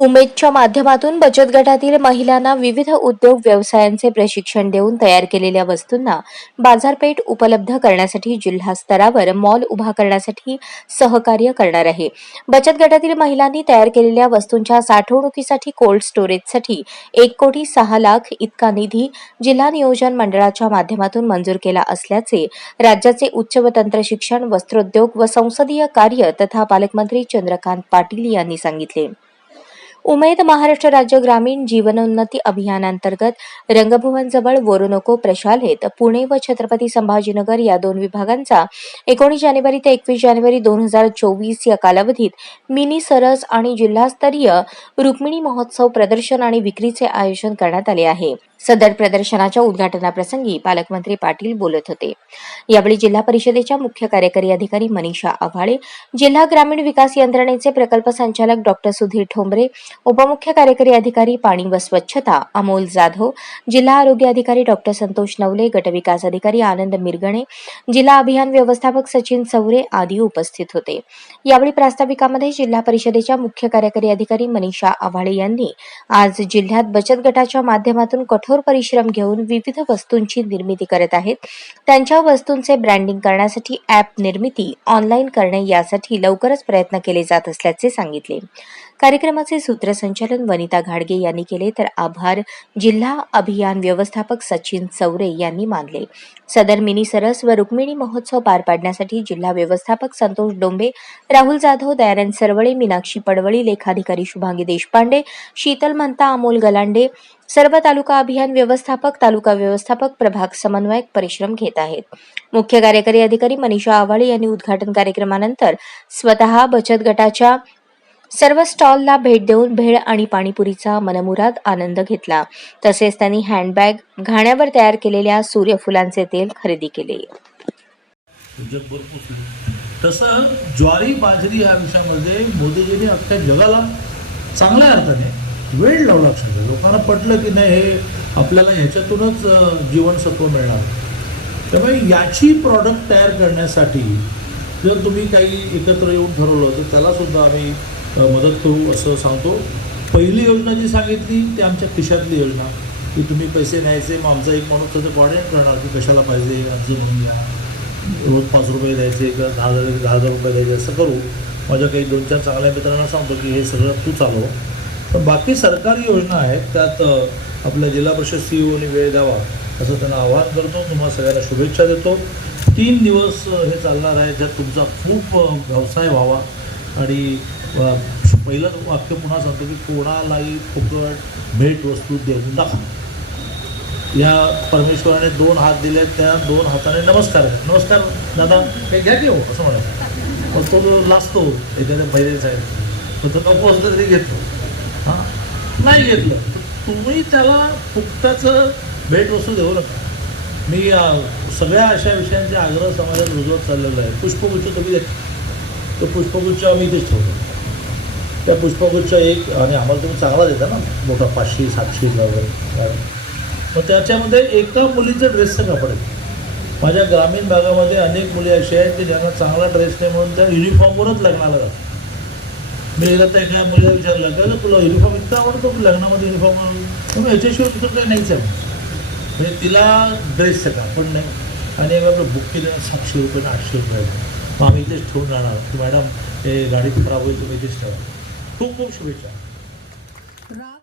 उमेदच्या माध्यमातून बचत गटातील महिलांना विविध उद्योग व्यवसायांचे प्रशिक्षण देऊन तयार केलेल्या वस्तूंना बाजारपेठ उपलब्ध करण्यासाठी जिल्हा स्तरावर मॉल उभा करण्यासाठी सहकार्य करणार आहे. बचत गटातील महिलांनी तयार केलेल्या वस्तूंच्या साठवणुकीसाठी कोल्ड स्टोरेजसाठी एक कोटी सहा लाख इतका निधी जिल्हा नियोजन मंडळाच्या माध्यमातून मंजूर केला असल्याचे राज्याचे उच्च व तंत्र शिक्षण वस्त्रोद्योग व संसदीय कार्य तथा पालकमंत्री चंद्रकांत पाटील यांनी सांगितले. उमेद महाराष्ट्र राज्य ग्रामीण जीवनोन्नती अभियानांतर्गत रंगभुवनजवळ वोरोनोको प्रशालेत पुणे व छत्रपती संभाजीनगर या दोन विभागांचा एकोणीस जानेवारी ते एकवीस जानेवारी दोन हजार चोवीस या कालावधीत मिनी सरस आणि जिल्हास्तरीय रुक्मिणी महोत्सव प्रदर्शन आणि विक्रीचे आयोजन करण्यात आले आहे. सदर प्रदर्शनाच्या उद्घाटनाप्रसंगी पालकमंत्री पाटील बोलत होते. यावेळी जिल्हा परिषदेच्या मुख्य कार्यकारी अधिकारी मनीषा आव्हाळे जिल्हा ग्रामीण विकास यंत्रणेचे प्रकल्प संचालक डॉक्टर सुधीर ठोंबरे उपमुख्य कार्यकारी अधिकारी पाणी व स्वच्छता अमोल जाधव जिल्हा आरोग्य अधिकारी डॉक्टर संतोष नवले गटविकास अधिकारी आनंद मिरगणे जिल्हा अभियान व्यवस्थापक सचिन चौरे आदी उपस्थित होते. यावेळी प्रास्ताविकामध्ये जिल्हा परिषदेच्या मुख्य कार्यकारी अधिकारी मनीषा आव्हाळे यांनी आज जिल्ह्यात बचत गटाच्या माध्यमातून कठोर कठोर परिश्रम घेऊन विविध वस्तूंची निर्मिती करत आहेत. त्यांच्या वस्तूंचे ब्रँडिंग करण्यासाठी ॲप निर्मिती ऑनलाईन करणे यासाठी लवकरच प्रयत्न केले जात असल्याचे सांगितले. कार्यक्रमाचे सूत्रसंचालन वनिता घाडगे यांनी केले. तर आभार. जिल्हा अभियान व्यवस्थापक सचिन चौरे यांनी मानले. सदर मिनी सरस व रुक्मिणी महोत्सव पार पाडण्यासाठी जिल्हा व्यवस्थापक संतोष डोंबे राहुल जाधव दयानंद सरवळे मीनाक्षी पडवळी लेखाधिकारी शुभांगी देशपांडे शीतल म्हणता अमोल गलांडे सर्व तालुका अभियान व्यवस्थापक तालुका व्यवस्थापक प्रभाग समन्वयक परिश्रम घेत आहेत. मुख्य कार्यकारी अधिकारी मनीषा आव्हाळे यांनी उद्घाटन कार्यक्रमानंतर स्वतः बचत गटाच्या सर्व स्टॉलला भेट देऊन भेळ आणि पाणीपुरीचा मनमुराद आनंद घेतला. तसेच त्यांनी हँडबॅग घाण्यावर तयार केलेल्या सूर्यफुलांचे तेल खरेदी केले. तसं ज्वारी बाजरी या विषयामध्ये मोदीजींनी अख्ख्या जगाला चांगल्या अर्थाने वेळ लावला अक्षरशः लोकांना पटलं की नाही हे आपल्याला ह्याच्यातूनच जीवनसत्व मिळणार. त्यामुळे याची प्रॉडक्ट तयार करण्यासाठी जर तुम्ही काही एकत्र येऊन ठरवलं तर त्यालासुद्धा आम्ही मदत करू असं सांगतो. पहिली योजना जी सांगितली ती आमच्या खिशातली योजना. की तुम्ही पैसे न्यायचे मग आमचा एक माणूस त्याचं कॉर्डिनेट करणार. की कशाला पाहिजे अर्ज म्हणून या. रोज पाच रुपये द्यायचे किंवा दहा हजार दहा हजार रुपये द्यायचे असं करू. माझ्या काही दोन चार चांगल्या मित्रांना सांगतो की हे सगळं तू चालव. पण बाकी सरकारी योजना आहेत त्यात आपल्या जिल्हा परिषद सी ओने वेळ द्यावा असं त्यांना आवाहन करतो. तुम्हाला सगळ्यांना शुभेच्छा देतो. तीन दिवस हे चालणार आहे. ज्यात तुमचा खूप व्यवसाय व्हावा. आणि पहिलं वाक्य पुन्हा सांगतो की कोणालाही फुकट भेट वस्तू देऊ नका. या परमेश्वराने दोन हात दिले त्या दोन हाताने नमस्कार. नमस्कार दादा. हे घ्या की हो. असं म्हणायचं. मग तो जो लाजतो एखाद्या पहिलेच आहे मग तो नको असलं तरी घेतो. हां? नाही घेतलं. तर तुम्ही त्याला फुकटाचं भेटवस्तू देऊ नका. मी सगळ्या अशा विषयांचे आग्रह समाजात रुजवत चाललेला आहे. पुष्पगुच्छ तुम्ही देत. तो पुष्पगुच्छ आम्ही इथेच ठेवतो. त्या पुष्पगुच्छ एक आणि आम्हाला तुम्ही चांगला देता ना मोठा पाचशे सातशे वगैरे. मग त्याच्यामध्ये एका मुलीचं ड्रेसचं कापड आहे माझ्या ग्रामीण भागामध्ये अनेक मुली अशी आहेत की ज्यांना चांगला ड्रेस नाही म्हणून त्या युनिफॉर्मवरच लग्नाला जातात. मी एकदा त्या एका मुलीला विचारलं का तुला युनिफॉर्म इतका आवडतो की लग्नामध्ये युनिफॉर्म मग याच्याशिवाय तुझं काही नाहीच आहे. म्हणजे तिला ड्रेसचं कापड नाही. आणि आपलं बुक केलं सातशे रुपये आठशे रुपये. मग आम्ही इथेच ठेवून जाणार की मॅडम हे गाडी खराब होईल तुम्ही इथेच ठेवा. खूप खूप शुभेच्छा